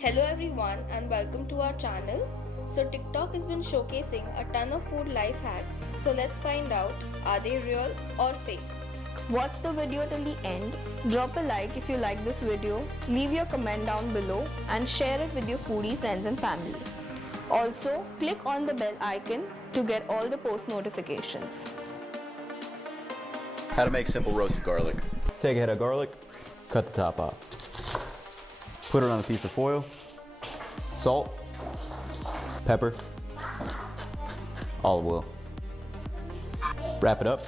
Hello everyone and welcome to our channel. So TikTok has been showcasing a ton of food life hacks. So let's find out, are they real or fake? Watch the video till the end. Drop a like if you like this video. Leave your comment down below and share it with your foodie friends and family. Also, click on the bell icon to get all the post notifications. How to make simple roasted garlic. Take a head of garlic, cut the top off. Put it on a piece of foil, salt, pepper, olive oil. Wrap it up.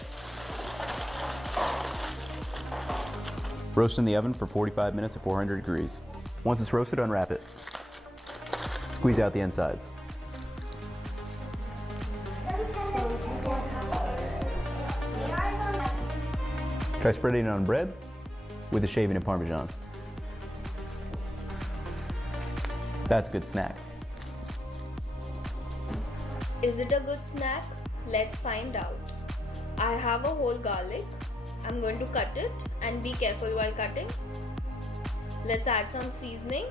Roast in the oven for 45 minutes at 400 degrees. Once it's roasted, unwrap it. Squeeze out the insides. Try spreading it on bread with a shaving of Parmesan. That's a good snack. Is it a good snack? Let's find out. I have a whole garlic. I'm going to cut it and be careful while cutting. Let's add some seasoning,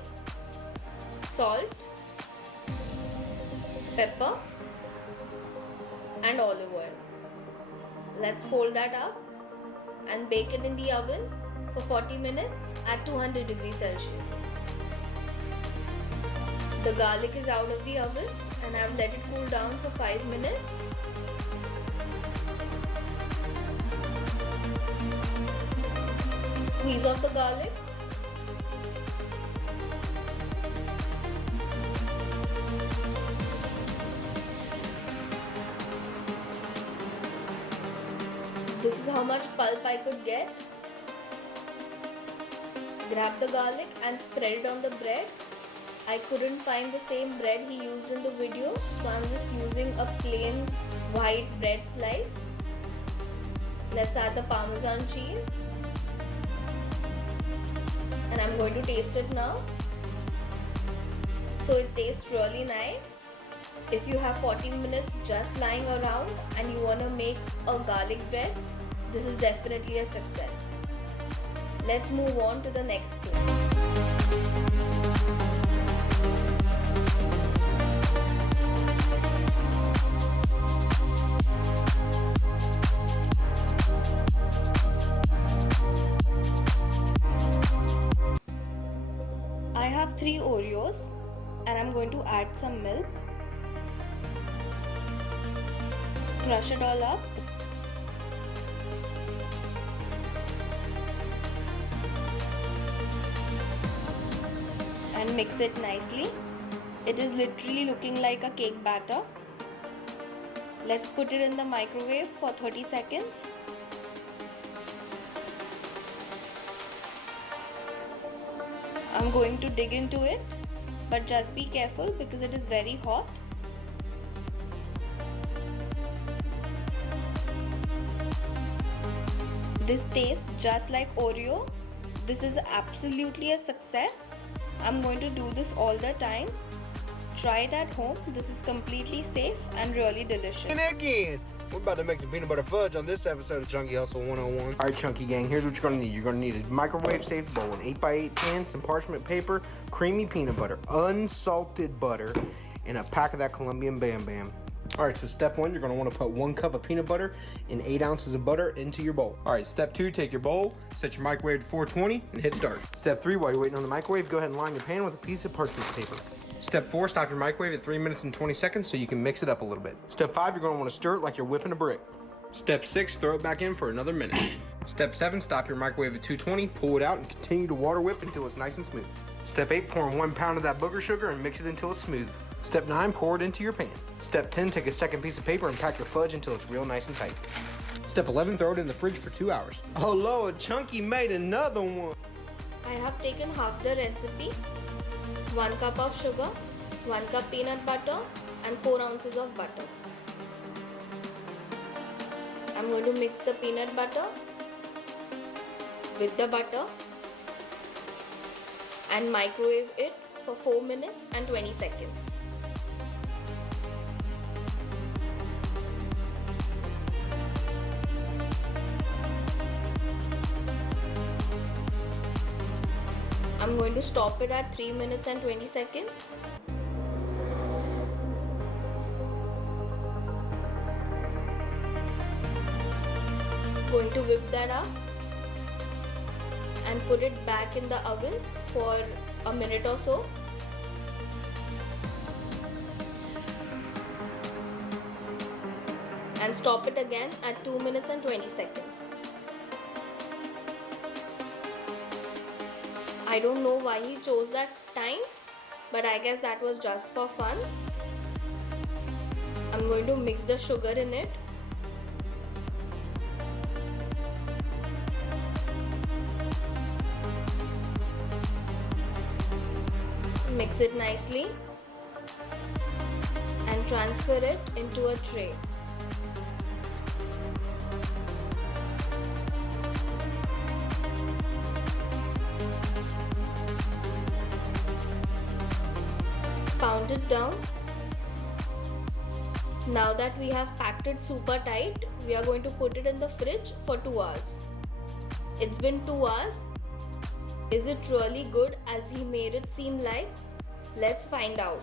salt, pepper and olive oil. Let's fold that up and bake it in the oven for 40 minutes at 200 degrees Celsius. The garlic is out of the oven and I've let it cool down for 5 minutes. Squeeze off the garlic. This is how much pulp I could get. Grab the garlic and spread it on the bread. I couldn't find the same bread he used in the video, so I'm just using a plain white bread slice. Let's add the Parmesan cheese. And I'm going to taste it now. So it tastes really nice. If you have 40 minutes just lying around and you want to make a garlic bread, this is definitely a success. Let's move on to the next thing. I have 3 Oreos and I'm going to add some milk. Crush it all up. And mix it nicely. It is literally looking like a cake batter. Let's put it in the microwave for 30 seconds. I'm going to dig into it, but just be careful because it is very hot. This tastes just like Oreo. This is absolutely a success. I'm going to do this all the time. Try it at home. This is completely safe and really delicious. And again, we're about to make some peanut butter fudge on this episode of Chunky Hustle 101. All right, Chunky Gang, here's what you're gonna need. You're gonna need a microwave-safe bowl, an 8x8 pan, some parchment paper, creamy peanut butter, unsalted butter, and a pack of that Colombian Bam Bam. All right, so step 1, you're gonna wanna put 1 cup of peanut butter and 8 ounces of butter into your bowl. All right, step 2, take your bowl, set your microwave to 420, and hit start. Step 3, while you're waiting on the microwave, go ahead and line your pan with a piece of parchment paper. Step 4, stop your microwave at 3 minutes and 20 seconds so you can mix it up a little bit. Step 5, you're gonna wanna stir it like you're whipping a brick. Step 6, throw it back in for another minute. Step 7, stop your microwave at 220, pull it out, and continue to water whip until it's nice and smooth. Step 8, pour in 1 pound of that booger sugar and mix it until it's smooth. Step 9, pour it into your pan. Step 10, take a second piece of paper and pack your fudge until it's real nice and tight. Step 11, throw it in the fridge for 2 hours. Oh Lord, Chunky made another one. I have taken half the recipe, 1 cup of sugar, 1 cup peanut butter and 4 ounces of butter. I'm going to mix the peanut butter with the butter and microwave it for 4 minutes and 20 seconds. I'm going to stop it at 3 minutes and 20 seconds. Going to whip that up and put it back in the oven for a minute or so. And stop it again at 2 minutes and 20 seconds. I don't know why he chose that time, but I guess that was just for fun. I'm going to mix the sugar in it. Mix it nicely and transfer it into a tray. Pound it down. Now that we have packed it super tight, we are going to put it in the fridge for 2 hours. It's been 2 hours. Is it really good as he made it seem like? Let's find out.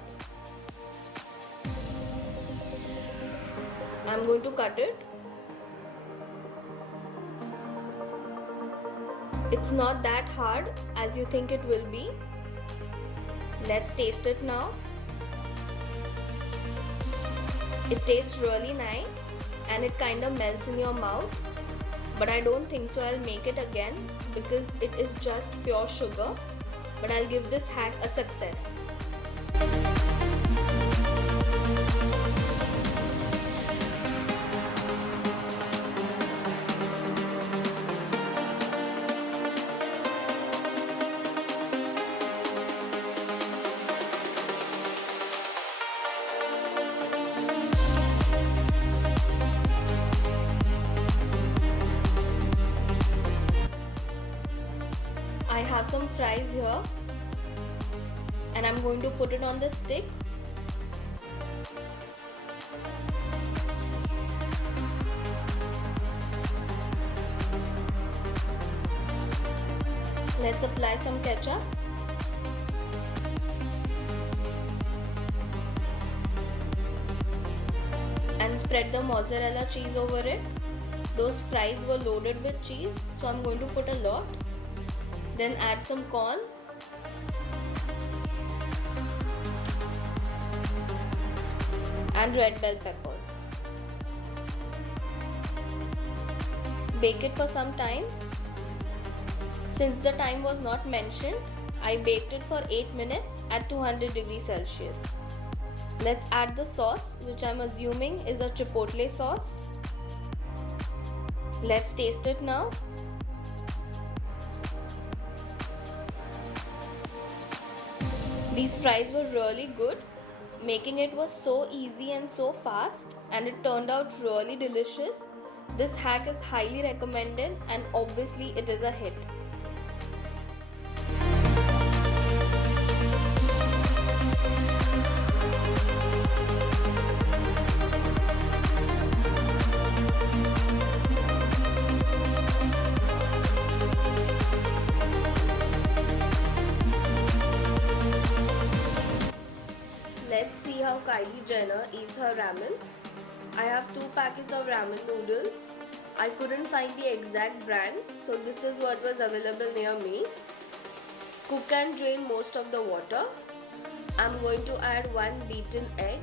I'm going to cut it. It's not that hard as you think it will be. Let's taste it now. It tastes really nice and it kind of melts in your mouth. But I don't think so I'll make it again because it is just pure sugar. But I'll give this hack a success. I have some fries here and I'm going to put it on the stick. Let's apply some ketchup. And spread the mozzarella cheese over it. Those fries were loaded with cheese, so I'm going to put a lot. Then add some corn. And red bell peppers. Bake it for some time. Since the time was not mentioned, I baked it for 8 minutes at 200 degrees Celsius. Let's add the sauce, which I'm assuming is a chipotle sauce. Let's taste it now. These fries were really good. Making it was so easy and so fast, and it turned out really delicious. This hack is highly recommended and obviously it is a hit. Let's see how Kylie Jenner eats her ramen. I have 2 packets of ramen noodles. I couldn't find the exact brand, so this is what was available near me. Cook and drain most of the water. I'm going to add 1 beaten egg.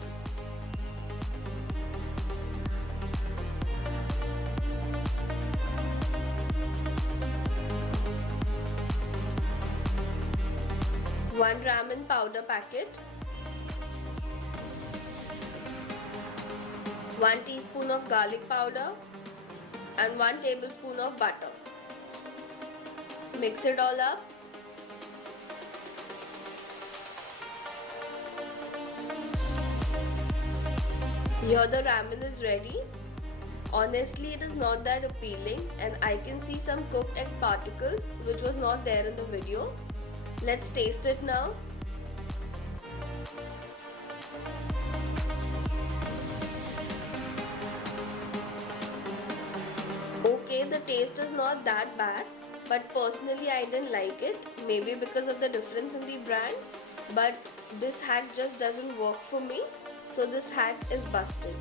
One ramen powder packet. 1 teaspoon of garlic powder and 1 tablespoon of butter. Mix it all up. Here the ramen is ready. Honestly, it is not that appealing and I can see some cooked egg particles which was not there in the video. Let's taste it now. Okay, the taste is not that bad. but personally I didn't like it, maybe because of the difference in the brand. But this hack just doesn't work for me, so this hack is busted.